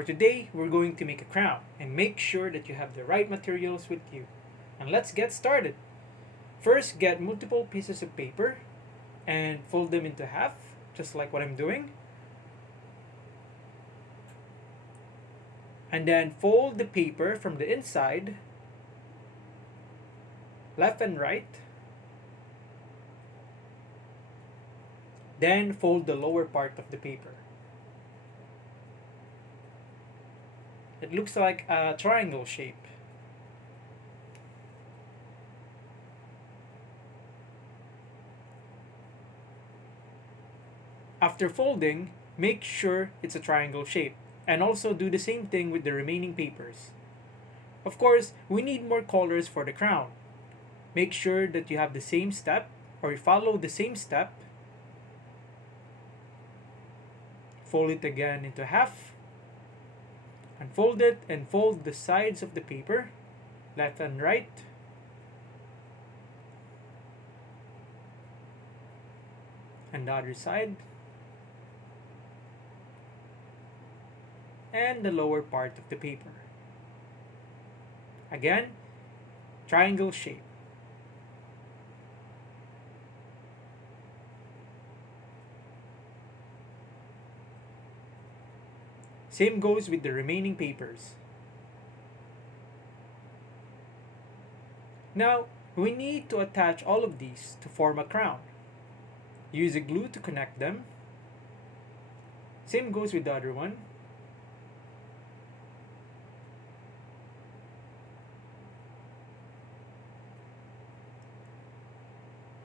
For today, we're going to make a crown and make sure that you have the right materials with you. And let's get started. First, get multiple pieces of paper and fold them into half, just like what I'm doing. And then fold the paper from the inside, left and right. Then fold the lower part of the paper. It looks like a triangle shape. After folding, make sure it's a triangle shape, and also do the same thing with the remaining papers. Of course, we need more colors for the crown. Make sure that you have the same step, or you follow the same step. Fold it again into half, unfold it and fold the sides of the paper, left and right. And the other side. And the lower part of the paper. Again, triangle shape. Same goes with the remaining papers. Now, we need to attach all of these to form a crown. Use a glue to connect them. Same goes with the other one.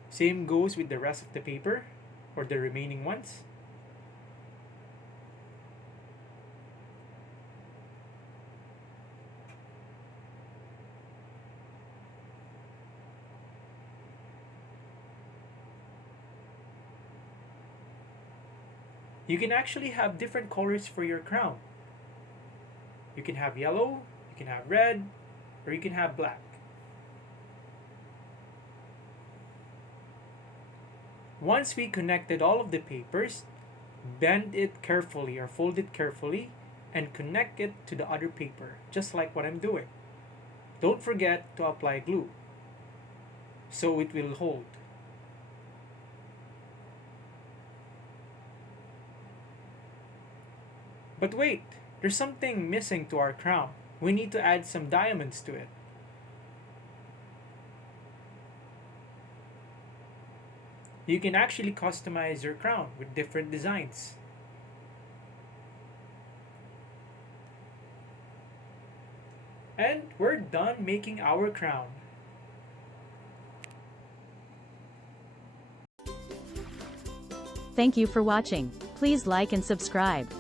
Same goes with the rest of the paper, or the remaining ones. You can actually have different colors for your crown. You can have yellow, you can have red, or you can have black. Once we connected all of the papers, bend it carefully or fold it carefully and connect it to the other paper, just like what I'm doing. Don't forget to apply glue so it will hold. But wait, there's something missing to our crown. We need to add some diamonds to it. You can actually customize your crown with different designs. And we're done making our crown. Thank you for watching. Please like and subscribe.